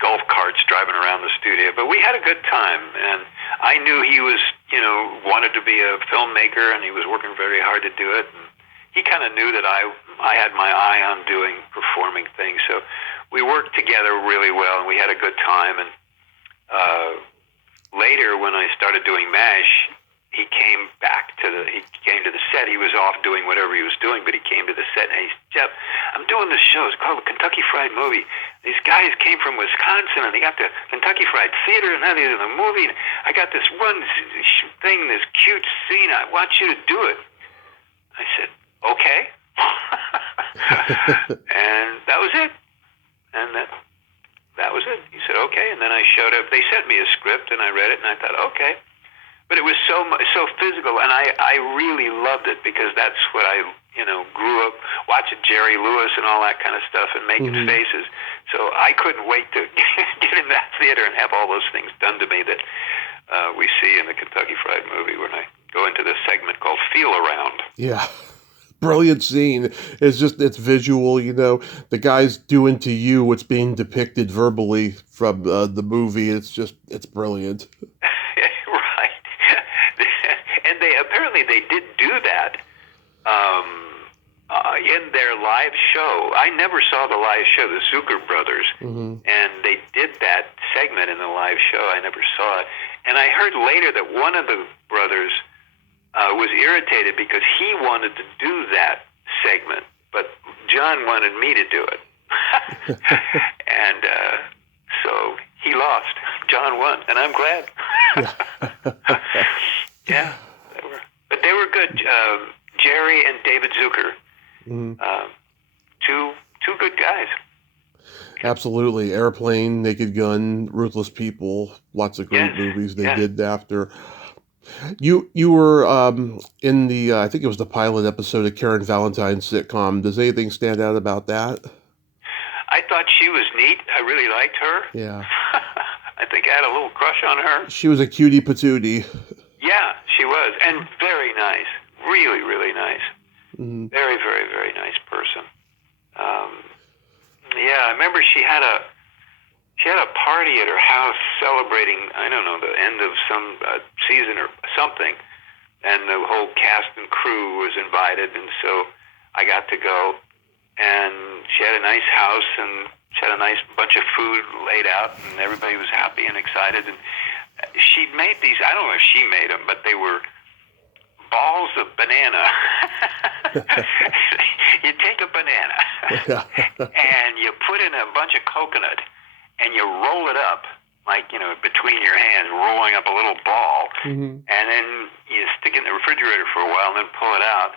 golf carts driving around the studio. But we had a good time, and I knew he was, wanted to be a filmmaker, and he was working very hard to do it. And he kind of knew that I had my eye on doing performing things, so we worked together really well, and we had a good time. And later, when I started doing MASH, he came to the set. He was off doing whatever he was doing, but he came to the set, and he said, Jeff, I'm doing this show. It's called the Kentucky Fried Movie. These guys came from Wisconsin, and they got the Kentucky Fried Theater, and now they're in the movie. And I got this one thing, this cute scene. I want you to do it. I said, okay. And that was it. And that was it. He said, okay. And then I showed up. They sent me a script, and I read it, and I thought, okay. But it was so physical, and I really loved it because that's what I, grew up watching Jerry Lewis and all that kind of stuff and making faces. So I couldn't wait to get in that theater and have all those things done to me that we see in the Kentucky Fried Movie when I go into this segment called Feel Around. Yeah. Brilliant scene. It's visual, the guy's doing to you what's being depicted verbally from the movie. It's brilliant. Right. And they did do that in their live show. I never saw the live show, the Zucker brothers, and they did that segment in the live show. I never saw it. And I heard later that one of the brothers was irritated because he wanted to do that segment, but John wanted me to do it. And so he lost. John won, and I'm glad. Yeah, they were good. Jerry and David Zucker, two good guys. Absolutely. Airplane, Naked Gun, Ruthless People, lots of great movies they did after. You were in the, I think it was the pilot episode of Karen Valentine's sitcom. Does anything stand out about that? I thought she was neat. I really liked her. Yeah. I think I had a little crush on her. She was a cutie patootie. Yeah, she was. And very nice. Really, really nice. Very, very, very nice person. Yeah, I remember she had a party at her house celebrating, I don't know, the end of some season or something, and the whole cast and crew was invited, and so I got to go, and she had a nice house, and she had a nice bunch of food laid out, and everybody was happy and excited, and she'd made these, I don't know if she made them, but they were balls of banana. You take a banana and you put in a bunch of coconut and you roll it up, like, between your hands, rolling up a little ball, and then you stick it in the refrigerator for a while and then pull it out.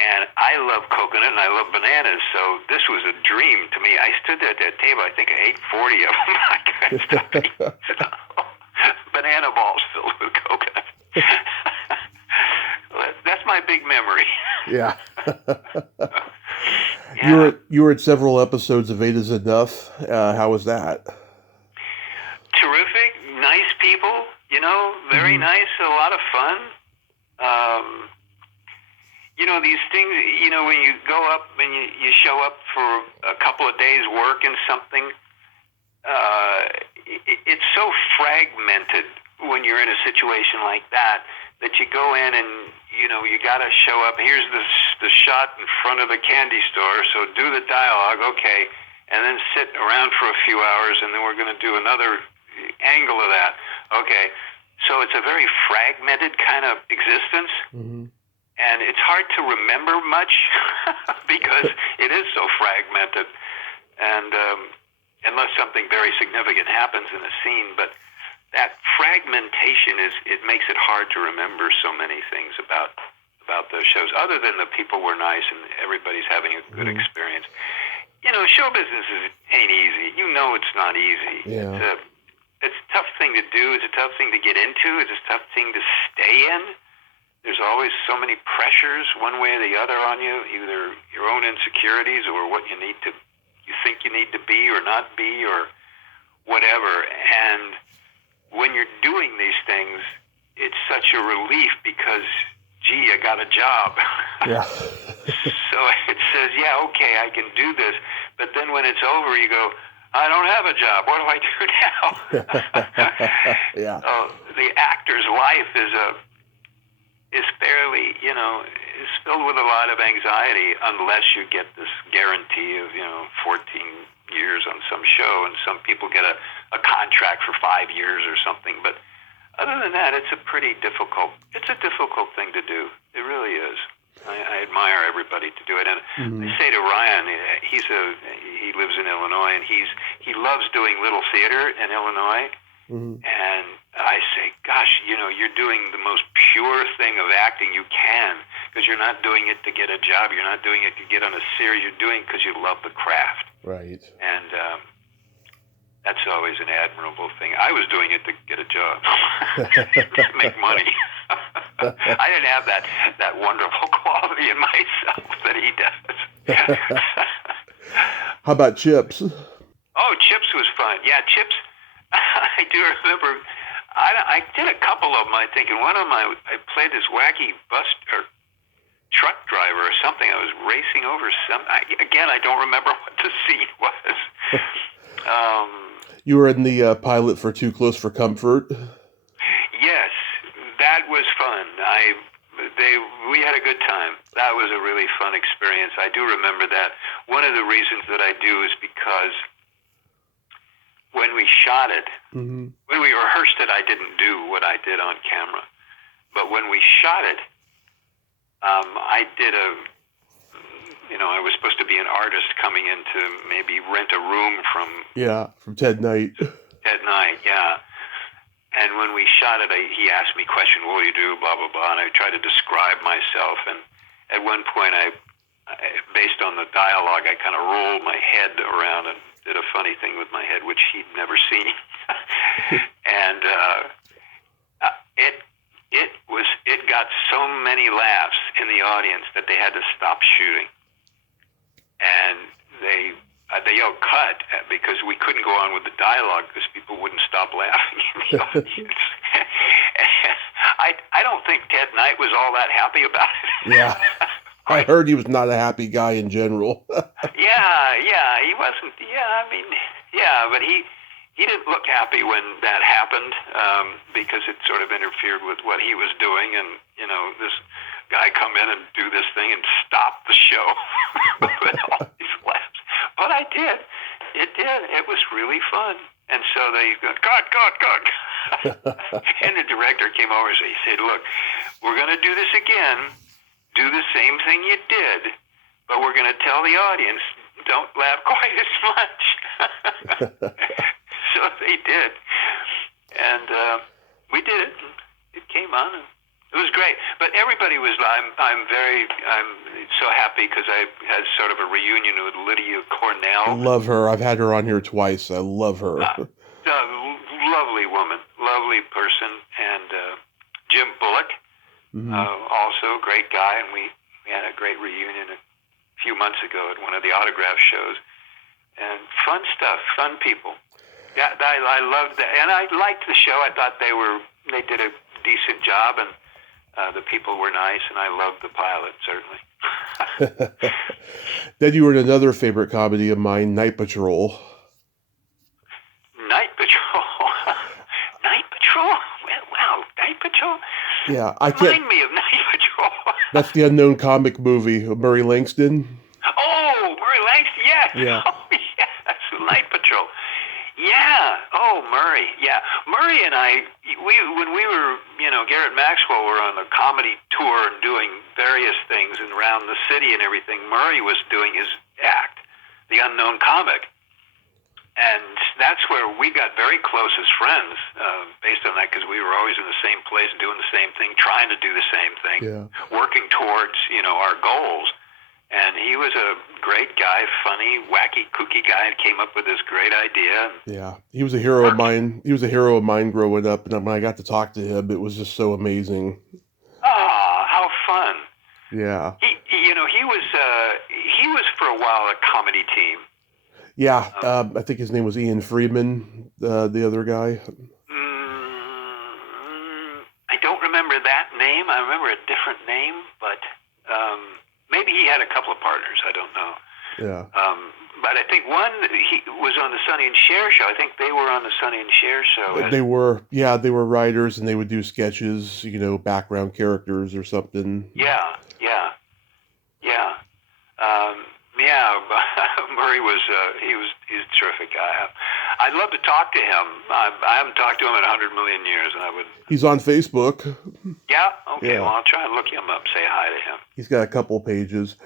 And I love coconut and I love bananas, so this was a dream to me. I stood there at that table, I think I ate 40 of them. I couldn't stop eating. Banana balls filled with coconut. That's my big memory. Yeah. You were at several episodes of Eight Is Enough. How was that? Terrific. Nice people, very nice. A lot of fun. These things, when you go up and you show up for a couple of days' work in something, it's so fragmented when you're in a situation like that you go in and, you got to show up. Here's the shot in front of the candy store, so do the dialogue, okay, and then sit around for a few hours, and then we're going to do another angle of that. Okay, So it's a very fragmented kind of existence. Mm-hmm. And it's hard to remember much because it is so fragmented. And unless something very significant happens in a scene, but that fragmentation it makes it hard to remember so many things about those shows, other than the people were nice and everybody's having a good experience. You know, show business ain't easy. You know it's not easy. Yeah. It's a tough thing to do. It's a tough thing to get into. It's a tough thing to stay in. There's always so many pressures, one way or the other, on you, either your own insecurities or what you think you need to be or not be or whatever. And when you're doing these things, it's such a relief because, gee, I got a job. Yeah. So it says, yeah, okay, I can do this. But then when it's over, you go, I don't have a job. What do I do now? Yeah. The actor's life is fairly, is filled with a lot of anxiety unless you get this guarantee of, 14 years on some show, and some people get a contract for 5 years or something. But other than that, it's a difficult thing to do. It really is. I admire everybody to do it. And I say to Ryan, he lives in Illinois, and he loves doing little theater in Illinois. Mm-hmm. And I say, gosh, you're doing the most pure thing of acting you can, because you're not doing it to get a job. You're not doing it to get on a series. You're doing it because you love the craft. Right. And that's always an admirable thing. I was doing it to get a job, to make money. I didn't have that wonderful quality in myself that he does. How about Chips? Oh, Chips was fun. Yeah, Chips. I do remember. I did a couple of them, I think, and one of them I played this wacky bus or truck driver or something. I was racing over again, I don't remember what the scene was. You were in the pilot for Too Close for Comfort. Yes, that was fun. We had a good time. That was a really fun experience. I do remember that. One of the reasons that I do is because when we shot it, when we rehearsed it, I didn't do what I did on camera. But when we shot it, I did I was supposed to be an artist coming in to maybe rent a room from Ted Knight. Ted Knight, yeah. And when we shot it, he asked me question, what do you do, blah, blah, blah. And I tried to describe myself. And at one point, based on the dialogue, I kind of rolled my head around and did a funny thing with my head, which he'd never seen. And it got so many laughs in the audience that they had to stop shooting. And they yelled cut because we couldn't go on with the dialogue because people wouldn't stop laughing in the audience. I don't think Ted Knight was all that happy about it. Yeah. I heard he was not a happy guy in general. Yeah, he wasn't. But he didn't look happy when that happened because it sort of interfered with what he was doing, and this guy come in and do this thing and stop the show with all these laughs. But I did. It did. It was really fun. And so they go, cut. And the director came over and he said, look, we're going to do this again. Do the same thing you did, but we're going to tell the audience, don't laugh quite as much. So they did. And we did it. It came on. And it was great. But everybody was, I'm so happy because I had sort of a reunion with Lydia Cornell. I love her. I've had her on here twice. I love her. Lovely woman, lovely person. And Jim Bullock. Also a great guy, and we had a great reunion a few months ago at one of the autograph shows. And fun stuff, fun people. Yeah, I loved that, and I liked the show. I thought they did a decent job, and the people were nice, and I loved the pilot, certainly. Then you were in another favorite comedy of mine, Night Patrol. Night Patrol? Night Patrol? Wow, Night Patrol? Yeah, Remind me of Night Patrol. That's the unknown comic movie of Murray Langston. Oh, Murray Langston, yes. Yeah. Oh, yes, Night Patrol. Yeah. Oh, Murray. Yeah. Murray and I, when we were, Garrett Maxwell were on a comedy tour and doing various things and around the city and everything. Murray was doing his act, The Unknown Comic. And that's where we got very close as friends, based on that, because we were always in the same place, doing the same thing, trying to do the same thing, working towards, our goals. And he was a great guy, funny, wacky, kooky guy, and came up with this great idea. Yeah, he was a hero of mine. He was a hero of mine growing up, and when I got to talk to him, it was just so amazing. Ah, how fun! Yeah. He was for a while a comedy team. Yeah, I think his name was Ian Friedman, the other guy. I don't remember that name. I remember a different name, but maybe he had a couple of partners. I don't know. Yeah. But I think he was on the Sonny and Cher show. I think they were on the Sonny and Cher show. They were writers, and they would do sketches, background characters or something. Yeah. Murray was he's a terrific guy. I'd love to talk to him. I haven't talked to him in 100 million years, and I would. He's on Facebook. Yeah. Okay. Yeah. Well, I'll try and look him up. Say hi to him. He's got a couple pages.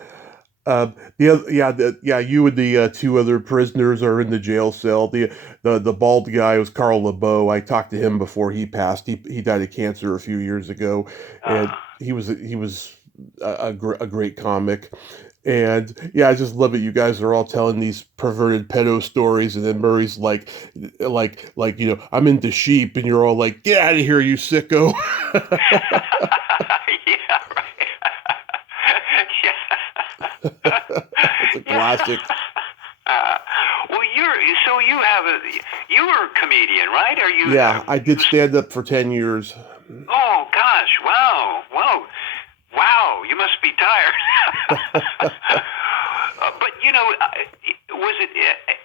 You and the two other prisoners are in the jail cell. The bald guy was Carl LeBeau. I talked to him before he passed. He died of cancer a few years ago, and he was a great comic. And yeah, I just love it. You guys are all telling these perverted pedo stories, and then Murray's like, I'm into sheep, and you're all like, get out of here, you sicko. Yeah, right. Yeah. It's a classic. Well, you were a comedian, right? Are you? Yeah, I did stand up for 10 years. Oh gosh! Wow! You must be tired. But was it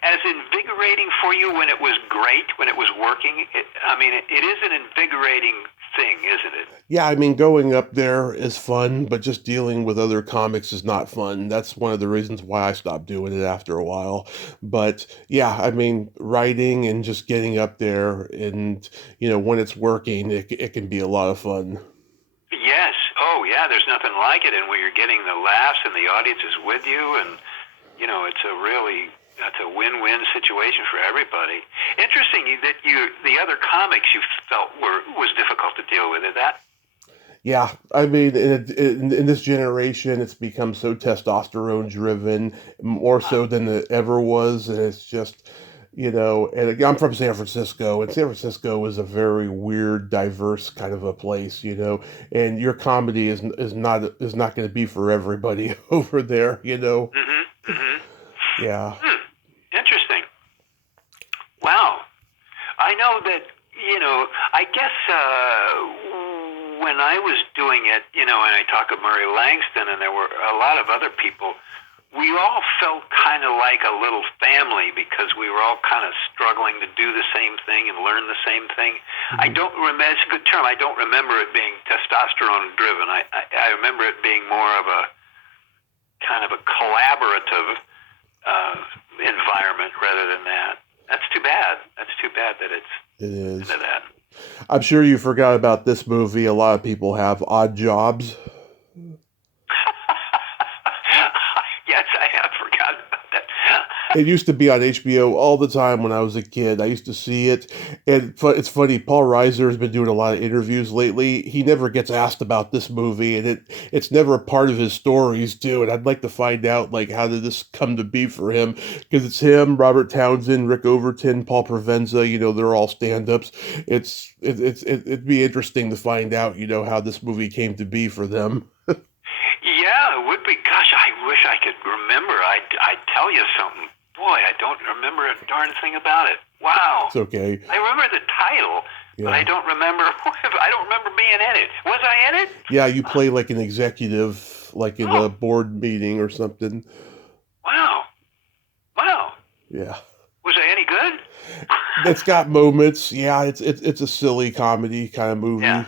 as invigorating for you when it was great, when it was working? It is an invigorating thing, isn't it? Yeah, going up there is fun, but just dealing with other comics is not fun. That's one of the reasons why I stopped doing it after a while. But yeah, writing and just getting up there and, when it's working, it can be a lot of fun. Yes. Oh, yeah, there's nothing like it. And when you're getting the laughs and the audience is with you, and, that's a win-win situation for everybody. Interesting that the other comics you felt was difficult to deal with. Is that? Yeah, in this generation, it's become so testosterone-driven, more so than it ever was, and it's just, and I'm from San Francisco, and San Francisco is a very weird, diverse kind of a place, and your comedy is not going to be for everybody over there, Mm-hmm. Mm-hmm. Yeah. Interesting. Wow. I know that, I guess when I was doing it, and I talked with Murray Langston, and there were a lot of other people, we all felt kind of like a little family because we were all kind of struggling to do the same thing and learn the same thing. Mm-hmm. I don't remember, it's a good term, I don't remember it being testosterone driven. I remember it being more of a kind of a collaborative environment rather than that. That's too bad. That's too bad that it is. That. I'm sure you forgot about this movie. A lot of people have. Odd Jobs. Yes, I have forgotten about that. It used to be on HBO all the time when I was a kid. I used to see it. And it's funny, Paul Reiser has been doing a lot of interviews lately. He never gets asked about this movie, and it's never a part of his stories, too. And I'd like to find out, how did this come to be for him? Because it's him, Robert Townsend, Rick Overton, Paul Provenza, they're all stand-ups. It'd be interesting to find out, how this movie came to be for them. Yeah, it would be. Gosh, I wish I could remember. I'd tell you something. Boy, I don't remember a darn thing about it. Wow. It's okay. I remember the title, but I don't remember. I don't remember being in it. Was I in it? Yeah, you play like an executive, like in a board meeting or something. Wow. Yeah. Was I any good? It's got moments. Yeah, it's a silly comedy kind of movie. Yeah.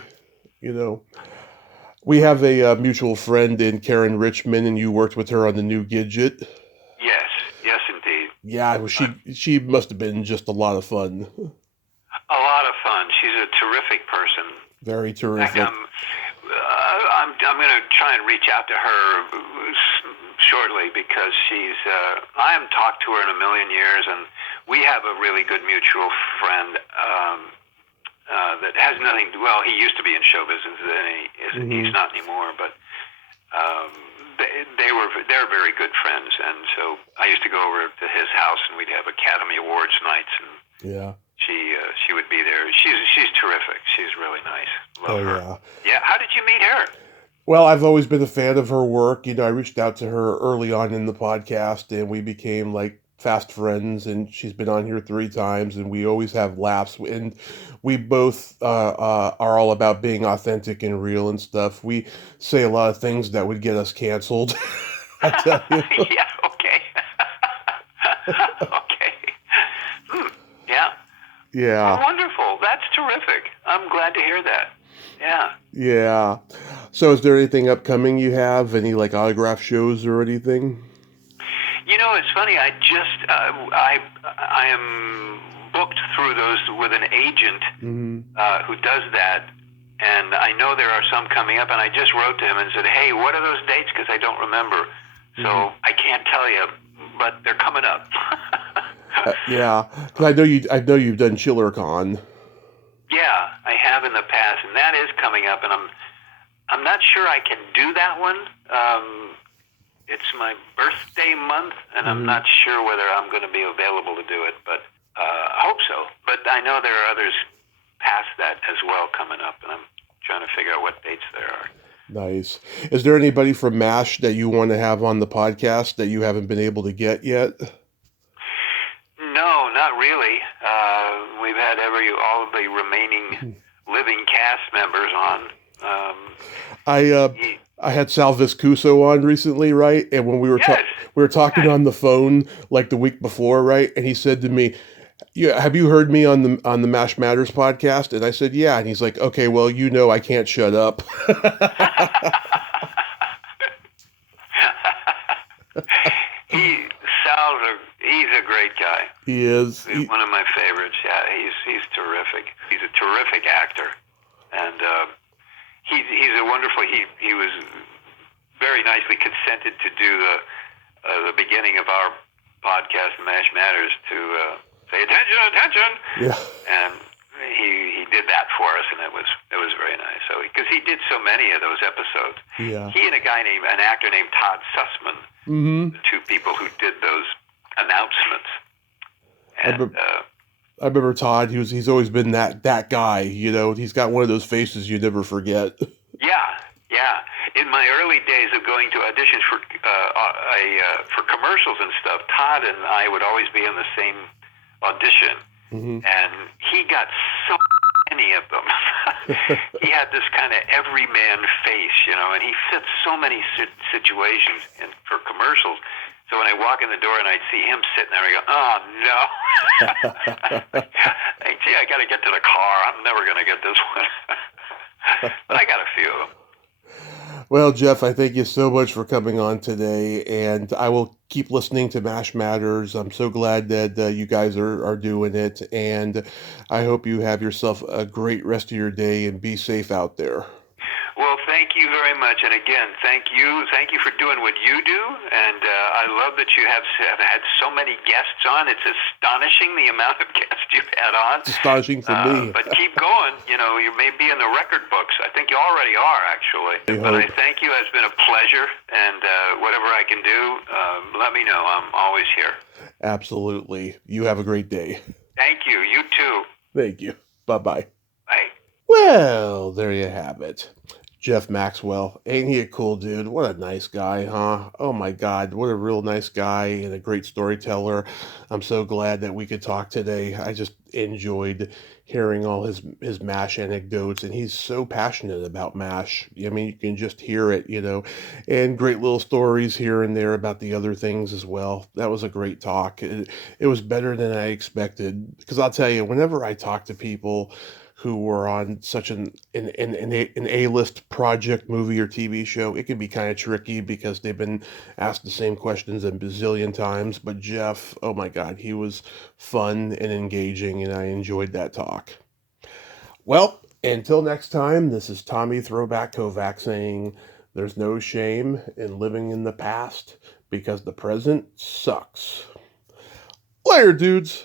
We have a mutual friend in Karen Richmond, and you worked with her on The New Gidget. Yes, indeed. Yeah, well, she must have been just a lot of fun. A lot of fun. She's a terrific person. Very In fact, terrific. I'm going to try and reach out to her shortly because I haven't talked to her in a million years, and we have a really good mutual friend that has nothing. Well, he used to be in show business, and he's not anymore. But they're very good friends, and so I used to go over to his house, and we'd have Academy Awards nights, and Yeah. she would be there. She's terrific. She's really nice. Love her. Yeah. Yeah. How did you meet her? Well, I've always been a fan of her work. I reached out to her early on in the podcast, and we became like fast friends. And she's been on here 3 times, and we always have laughs. And we both are all about being authentic and real and stuff. We say a lot of things that would get us canceled. I tell you. Yeah. Okay. Okay. Yeah. Yeah. Oh, wonderful. That's terrific. I'm glad to hear that. Yeah. Yeah. So, is there anything upcoming you have? Any like autograph shows or anything? It's funny. I am booked through those with an agent who does that, and I know there are some coming up. And I just wrote to him and said, "Hey, what are those dates? Because I don't remember, so I can't tell you, but they're coming up." Yeah, because I know you've done ChillerCon. Yeah, I have in the past, and that is coming up, and I'm not sure I can do that one. It's my birthday month, and I'm not sure whether I'm going to be available to do it, but I hope so. But I know there are others past that as well coming up, and I'm trying to figure out what dates there are. Nice. Is there anybody from MASH that you want to have on the podcast that you haven't been able to get yet? No, not really. We've had all of the remaining living cast members on. I had Sal Viscuso on recently, right? And when we were talking on the phone like the week before, right? And he said to me, "Yeah, have you heard me on the MASH Matters podcast?" And I said, "Yeah." And he's like, "Okay, well, I can't shut up." He's a great guy. He is. He's one of my favorites. Yeah, he's terrific. He's a terrific actor, and he's a wonderful. He was very nicely consented to do the beginning of our podcast, MASH Matters, to say attention. Yeah. And he did that for us, and it was very nice. So because he did so many of those episodes. Yeah. He and an actor named Todd Sussman, the two people who did those announcements. And I remember Todd. He's always been that guy. He's got one of those faces you never forget. Yeah. In my early days of going to auditions for commercials and stuff, Todd and I would always be in the same audition, and he got so many of them. He had this kind of everyman face, and he fit so many situations for commercials. So when I walk in the door and I'd see him sitting there, I go, "Oh no!" Gee, I got to get to the car. I'm never going to get this one. But I got a few of them. Well, Jeff, I thank you so much for coming on today, and I will keep listening to MASH Matters. I'm so glad that you guys are doing it, and I hope you have yourself a great rest of your day and be safe out there. Well, thank you very much, and again, thank you for doing what you do, and I love that you have had so many guests on. It's astonishing the amount of guests you've had on. It's astonishing for me. But keep going. You may be in the record books. I think you already are, actually. But I thank you. It's been a pleasure, and whatever I can do, let me know. I'm always here. Absolutely. You have a great day. Thank you. You too. Thank you. Bye-bye. Bye. Well, there you have it. Jeff Maxwell. Ain't he a cool dude? What a nice guy, huh? Oh my God, what a real nice guy and a great storyteller. I'm so glad that we could talk today. I just enjoyed hearing all his MASH anecdotes, and he's so passionate about MASH. I mean, you can just hear it, and great little stories here and there about the other things as well. That was a great talk. It was better than I expected, because I'll tell you, whenever I talk to people who were on such an A-list project, movie, or TV show, it can be kind of tricky because they've been asked the same questions a bazillion times. But Jeff, oh my God, he was fun and engaging, and I enjoyed that talk. Well, until next time, this is Tommy Throwback Kovac saying there's no shame in living in the past because the present sucks. Later, dudes.